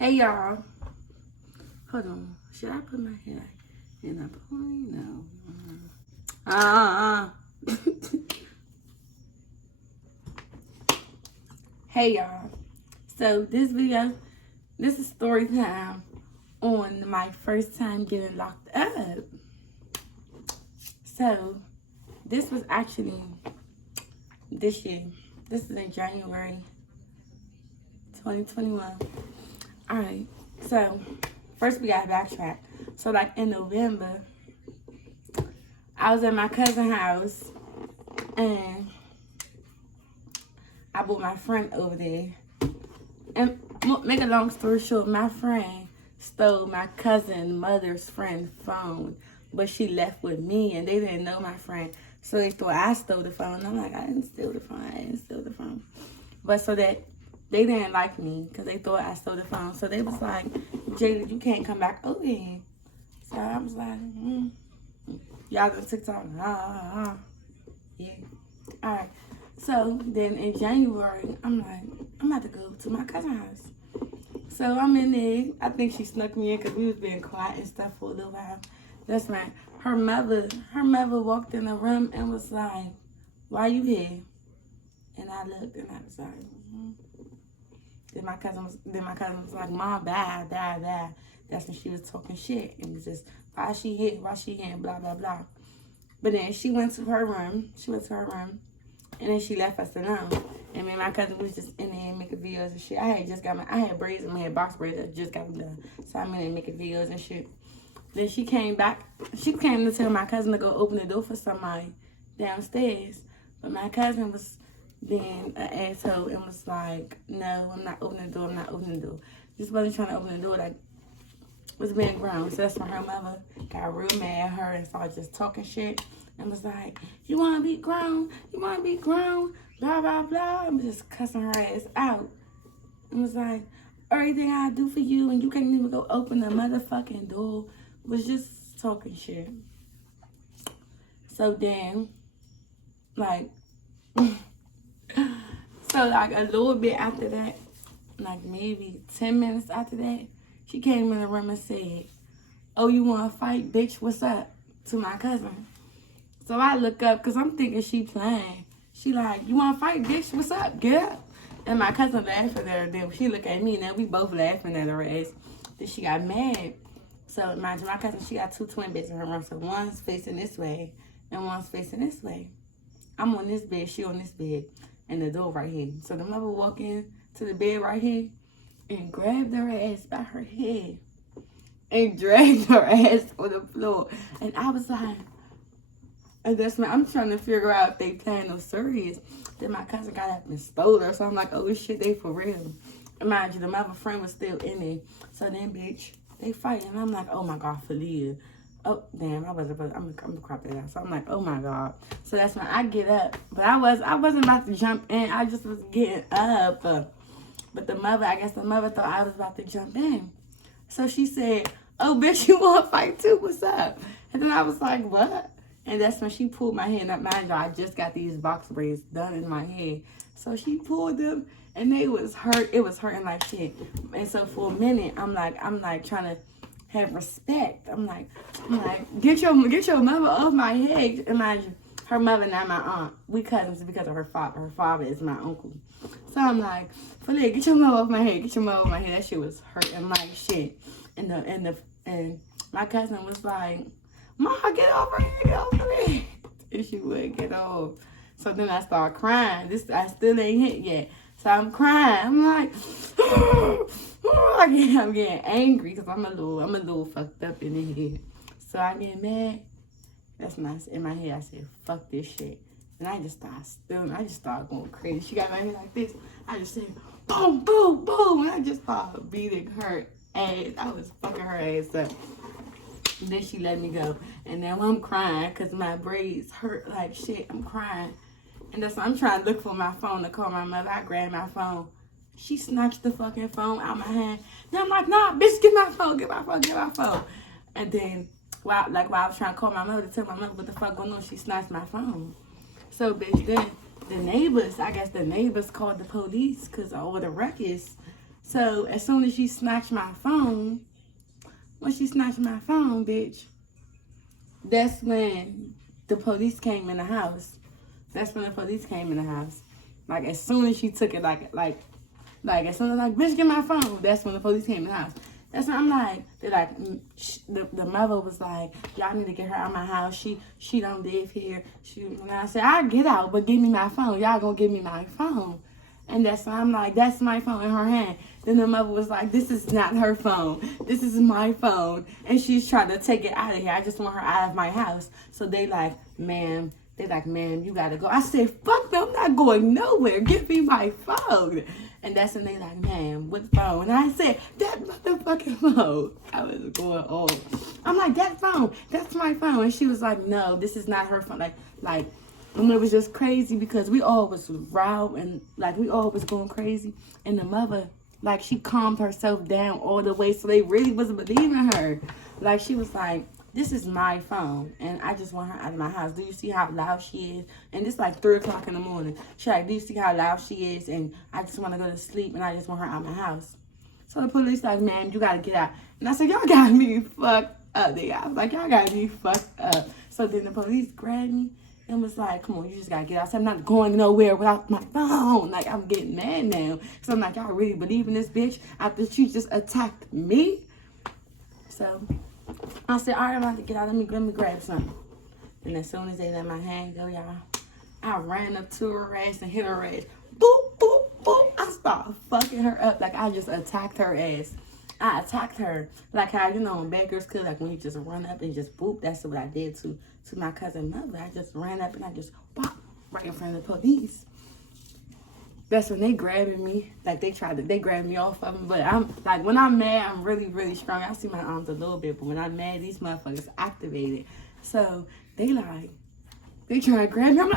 Hey y'all. Hold on. Should I put my hair in a pony? No. Hey y'all. So this video, this is story time on my first time getting locked up. So this was actually this year. This is in January 2021. Alright, so first we gotta backtrack. So like in November, I was at my cousin's house and I brought my friend over there. And make a long story short, my friend stole my cousin's mother's friend's phone, but she left with me and they didn't know my friend. So they thought I stole the phone. I'm like, I didn't steal the phone. But so that they didn't like me because they thought I stole the phone. So they was like, Jayla, you can't come back over here. So I was like, y'all on TikTok, yeah. All right. So then in January, I'm like, I'm about to go to my cousin's house. So I'm in there. I think she snuck me in because we was being quiet and stuff for a little while. That's right. Her mother walked in the room and was like, why you here? And I looked and I was like, Then my cousin was like, Mom, bad. That's when she was talking shit. And was just, why she here, blah, blah, blah. But then she went to her room. And then she left us alone. And me and my cousin was just in there making videos and shit. I had braids in my head, box braids. I just got them done. So I'm in there making videos and shit. Then she came back. She came to tell my cousin to go open the door for somebody downstairs. But my cousin was being an asshole and was like, no, I'm not opening the door. Just wasn't trying to open the door, like, was being grown. So that's when her mother got real mad at her and started just talking shit and was like, you want to be grown? Blah, blah, blah. And just cussing her ass out. And was like, everything I do for you and you can't even go open the motherfucking door. Was just talking shit. So then, like, so like a little bit after that, like maybe 10 minutes after that, she came in the room and said, oh, you want to fight, bitch? What's up? To my cousin. So I look up because I'm thinking she playing. She like, you want to fight, bitch? What's up, girl? And my cousin laughed at her. Then she looked at me and then we both laughing at her ass. Then she got mad. So imagine my cousin, she got two twin beds in her room. So one's facing this way and one's facing this way. I'm on this bed, she on this bed, and the door right here. So the mother walked in to the bed right here and grabbed her ass by her head and dragged her ass on the floor. And I was like, and that's when I'm trying to figure out if they playing no serious. Then my cousin got up and stole her. So I'm like, oh shit, they for real. Imagine the mother friend was still in there. So then, bitch, they fighting. And I'm like, oh my God, Felia. Oh, damn, I'm gonna crop that out. So I'm like, oh my God. So that's when I get up. But I wasn't about to jump in. I just was getting up. But I guess the mother thought I was about to jump in. So she said, oh, bitch, you want to fight too? What's up? And then I was like, what? And that's when she pulled my hand up. Mind you, I just got these box braids done in my head. So she pulled them and they was hurt. It was hurting like shit. And so for a minute, I'm like trying to have respect. I'm like, get your mother off my head. Imagine her mother, not my aunt. We cousins because of her father. Her father is my uncle. So I'm like, Philip, get your mother off my head. That shit was hurting like shit. And my cousin was like, Ma, get over here. And she wouldn't get off. So then I started crying. I still ain't hit yet. So I'm crying. I'm like, I'm getting angry because I'm a little fucked up in the head. So I get mad. That's nice. In my head, I said, fuck this shit. And I just started stealing. I just started going crazy. She got my head like this. I just said, boom, boom, boom. And I just started beating her ass. I was fucking her ass up. And then she let me go. And now I'm crying because my braids hurt like shit. I'm crying. And that's why I'm trying to look for my phone to call my mother. I grabbed my phone. She snatched the fucking phone out my hand. Then I'm like, nah, bitch, get my phone. And then while I was trying to call my mother to tell my mother what the fuck going on, she snatched my phone. So, bitch, then the neighbors called the police because of all the ruckus. So as soon as she snatched my phone, bitch, that's when the police came in the house. Like as soon as she took it, like as soon as bitch, get my phone. That's when the police came in the house. That's when I'm like, they're like, the mother was like, y'all need to get her out of my house. She don't live here. And I said, I get out, but give me my phone. Y'all gonna give me my phone. And that's when I'm like, that's my phone in her hand. Then the mother was like, this is not her phone. This is my phone. And she's trying to take it out of here. I just want her out of my house. So they like, ma'am, you gotta go. I said, fuck them, I'm not going nowhere. Give me my phone. And that's when they like, ma'am, what phone? And I said, that motherfucking phone. I was going off. I'm like, that phone, that's my phone. And she was like, no, this is not her phone. And it was just crazy because we all was riled and we all was going crazy. And the mother, she calmed herself down all the way, so they really wasn't believing her. She was like, this is my phone, and I just want her out of my house. Do you see how loud she is? And it's 3 o'clock in the morning. She like, do you see how loud she is? And I just want to go to sleep, and I just want her out of my house. So the police like, ma'am, you got to get out. And I said, y'all got me fucked up. I was like, y'all got me fucked up. So then the police grabbed me and was like, come on, you just got to get out. I said, I'm not going nowhere without my phone. I'm getting mad now. So I'm like, y'all really believe in this bitch after she just attacked me? So I said, all right, I'm about to get out. Let me grab something. And as soon as they let my hand go, y'all, I ran up to her ass and hit her ass. Boop, boop, boop. I started fucking her up. I just attacked her ass. I attacked her. How, in Bad Girls Club, when you just run up and just boop. That's what I did to my cousin mother. I just ran up and I just pop right in front of the police. That's when they grabbing me. They grabbed me off of them. But I'm when I'm mad, I'm really, really strong. I see my arms a little bit, but when I'm mad, these motherfuckers activated. So they trying to grab me. I'm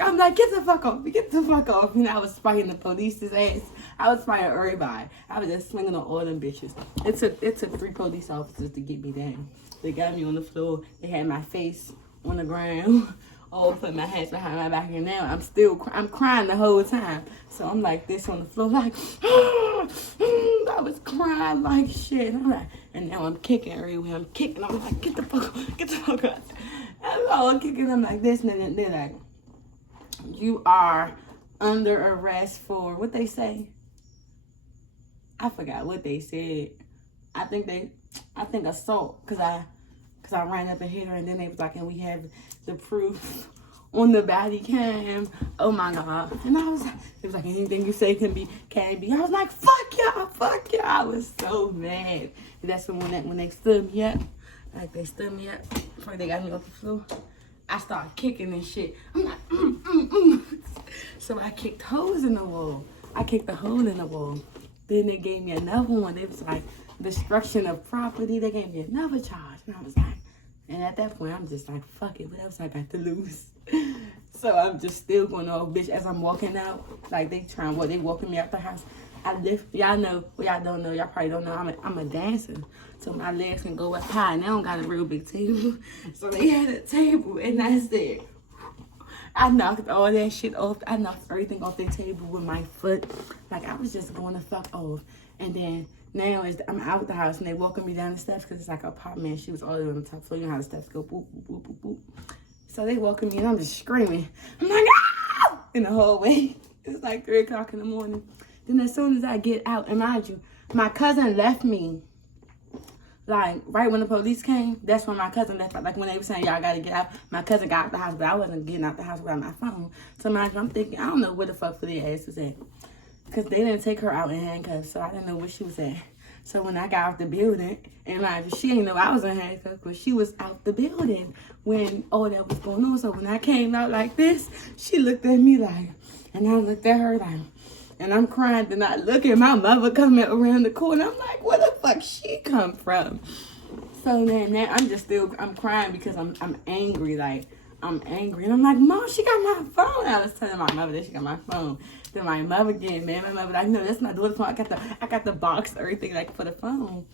I'm like, get the fuck off. And I was fighting the police's ass. I was fighting everybody. I was just swinging on all them bitches. It took 3 police officers to get me down. They got me on the floor. They had my face on the ground. Oh, put my hands behind my back, and now I'm crying the whole time. So I'm like this on the floor, I was crying like shit. And now I'm kicking everywhere. I'm kicking. I'm like, get the fuck out. I'm all kicking. I'm like this, and then they're like, you are under arrest for what they say. I forgot what they said. I think assault, cause I ran up and hit her, and then they was like, and we have the proof on the body cam. Oh my God. And it was like, anything you say can be. I was like, fuck y'all. I was so mad. And that's when they stood me up, before they got me off the floor, I started kicking and shit. I'm like, So I kicked holes in the wall. I kicked a hole in the wall. Then they gave me another one. It was like destruction of property. They gave me another charge. And I was like, and at that point, I'm just like, fuck it. What else I got to lose? So I'm just still going off, bitch, as I'm walking out. They walking me out the house. I lift, y'all know, well, y'all don't know, y'all probably don't know, I'm a dancer. So my legs can go up high, and they don't got a real big table. So they had a table, and I said, I knocked all that shit off. I knocked everything off the table with my foot. I was just going the fuck off. And then now I'm out the house, and they walking me down the steps, because it's like an apartment. She was all the way on the top floor. You know how the steps go, boop, boop, boop, boop, boop. So they walking me, and I'm just screaming. I'm like, ah! In the hallway. It's like 3 o'clock in the morning. Then as soon as I get out, and mind you, my cousin left me. Right when the police came, that's when my cousin left. When they were saying, y'all gotta get out, my cousin got out the house, but I wasn't getting out the house without my phone. So mind you, I'm thinking, I don't know where the fuck for their ass was at. Because they didn't take her out in handcuffs, so I didn't know where she was at. So when I got out the building, and mind you, she didn't know I was in handcuffs, but she was out the building when all that was going on. So when I came out like this, she looked at me and I looked at her and I'm crying, then I look at my mother coming around the corner. I'm like, where the fuck she come from? So then I'm crying because I'm angry. I'm angry. And I'm like, Mom, she got my phone. I was telling my mother that she got my phone. Then my mother getting mad. My mother like, no, that's my daughter's phone. I got the box, everything for the phone.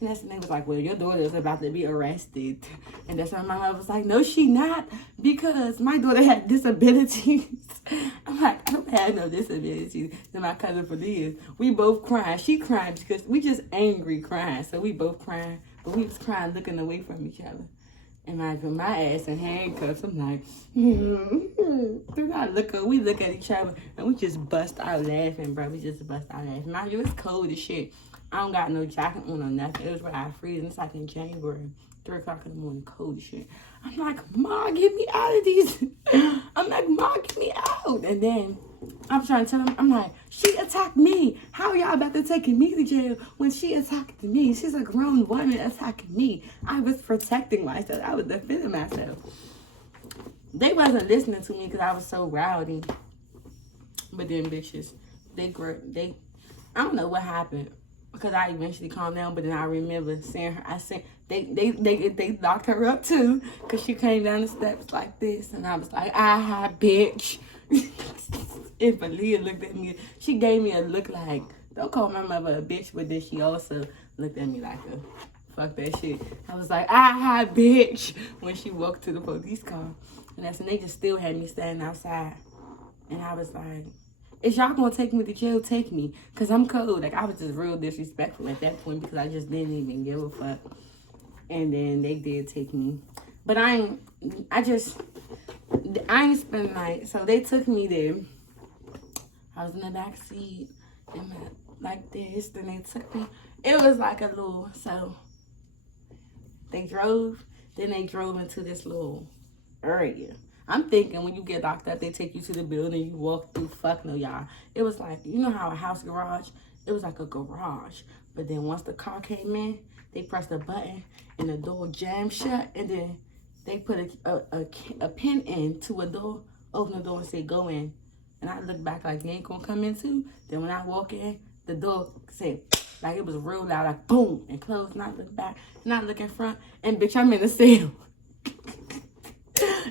And that's when they was like, well, your daughter is about to be arrested. And that's when my mother was like, no, she not, because my daughter had disabilities. I'm like, I don't don't have no disabilities than my cousin Felicia. We both crying. She crying because we just angry crying. So we both crying, but we was crying looking away from each other. And I put my ass in handcuffs. I'm like, do not look up. We look at each other and we just bust out laughing, bro. We just bust out laughing. Mind you, it's cold as shit. I don't got no jacket on or nothing. It was where I freezing. It's like in January, 3 o'clock in the morning, cold as shit. I'm like, Ma, get me out of these. I'm like, Ma, get me out. And then I'm trying to tell him, I'm like, she attacked me. How y'all about to take me to jail when she attacked me? She's a grown woman attacking me. I was protecting myself. I was defending myself. They wasn't listening to me because I was so rowdy. But then bitches, they I don't know what happened because I eventually calmed down. But then I remember seeing her. I said they locked her up too because she came down the steps like this, and I was like, aha, bitch. And Valia looked at me. She gave me a look like, don't call my mother a bitch, but then she also looked at me like a fuck that shit. I was like, aha, bitch, when she walked to the police car. And that's when they just still had me standing outside. And I was like, is y'all gonna take me to jail? Take me. Because I'm cold. Like, I was just real disrespectful at that point because I just didn't even give a fuck. And then they did take me. But I ain't spend the night. So they took me there. I was in the back seat and like this. Then they took me. It was like a little, so they drove. Then they drove into this little area. I'm thinking when you get locked up, they take you to the building, you walk through. Fuck no, y'all. It was like, you know how a house garage? It was like a garage. But then once the car came in, they pressed a button and the door jammed shut. And then they put a pin in to a door, open the door and say, go in. And I look back like, you ain't gonna come in too? Then when I walk in, the door said, like it was real loud, like boom, and closed, not look back, not look in front. And bitch, I'm in the cell.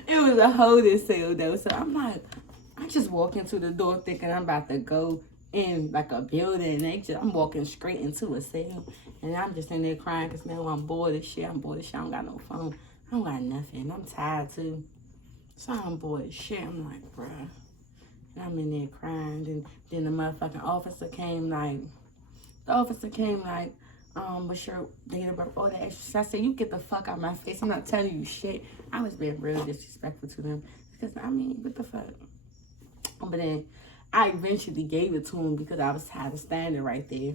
It was a holding cell though. So I'm like, I just walk into the door thinking I'm about to go in like a building. And I'm walking straight into a cell. And I'm just in there crying because now I'm bored as shit. I don't got no phone. I don't got nothing. I'm tired too. So I'm bored as shit. I'm like, bruh. And I'm in there crying. Then the motherfucking officer came like, what's your date of birth? All that extra shit. I said, you get the fuck out of my face. I'm not telling you shit. I was being real disrespectful to them. Because, I mean, what the fuck? But then I eventually gave it to them because I was tired of standing right there.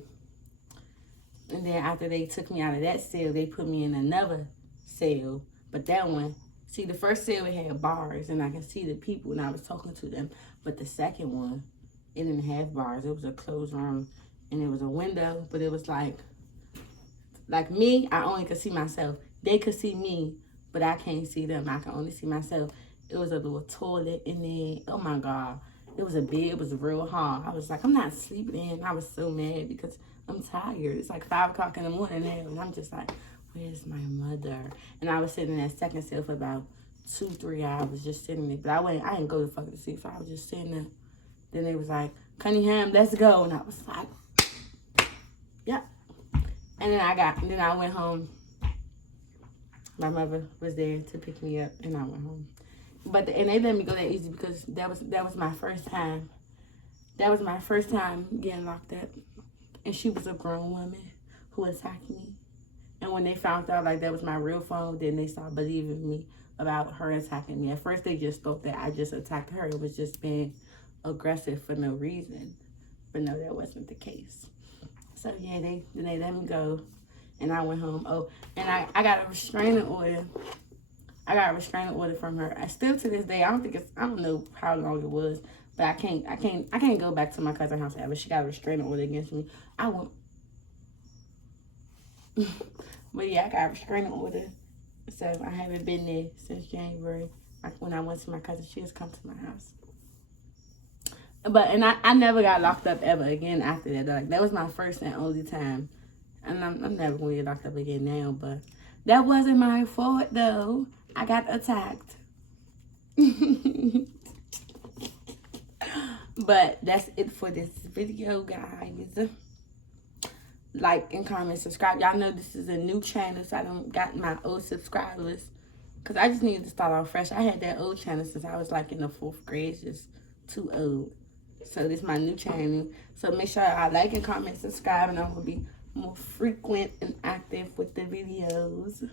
And then after they took me out of that cell, they put me in another cell. But that one, see, the first cell, it had bars. And I can see the people and I was talking to them. But the second one, it didn't have bars. It was a closed room. And it was a window. But it was like me, I only could see myself. They could see me, but I can't see them. I can only see myself. It was a little toilet in there. Oh my God. It was a bed. It was real hard. I was like, I'm not sleeping in. I was so mad because I'm tired. It's like 5 o'clock in the morning now. And I'm just like, where's my mother? And I was sitting in that second cell for about 2-3 hours just sitting there. But I didn't go to fucking sleep. So I was just sitting there. Then they was like, Cunningham, let's go. And I was like, yeah. And then I went home. My mother was there to pick me up, and I went home. And they let me go that easy because that was my first time. That was my first time getting locked up. And she was a grown woman who attacked me. And when they found out like that was my real phone, then they started believing me about her attacking me. At first, they just thought that I just attacked her. It was just being aggressive for no reason. But no, that wasn't the case. So yeah, they let me go, and I went home. Oh, and I got a restraining order. I got a restraining order from her. I still to this day, I don't know how long it was, but I can't go back to my cousin's house ever. She got a restraining order against me. I won't. But yeah, I got a restraining order. So I haven't been there since January. When I went to my cousin, she has come to my house. And I never got locked up ever again after that. Like, that was my first and only time. And I'm never going to get locked up again now. But that wasn't my fault, though. I got attacked. But that's it for this video, guys. Like and comment, subscribe. Y'all know this is a new channel, so I don't got my old subscribers. Because I just needed to start off fresh. I had that old channel since I was like in the 4th grade. It's just too old. So this is my new channel. So make sure I like and comment, subscribe, and I'm gonna be more frequent and active with the videos.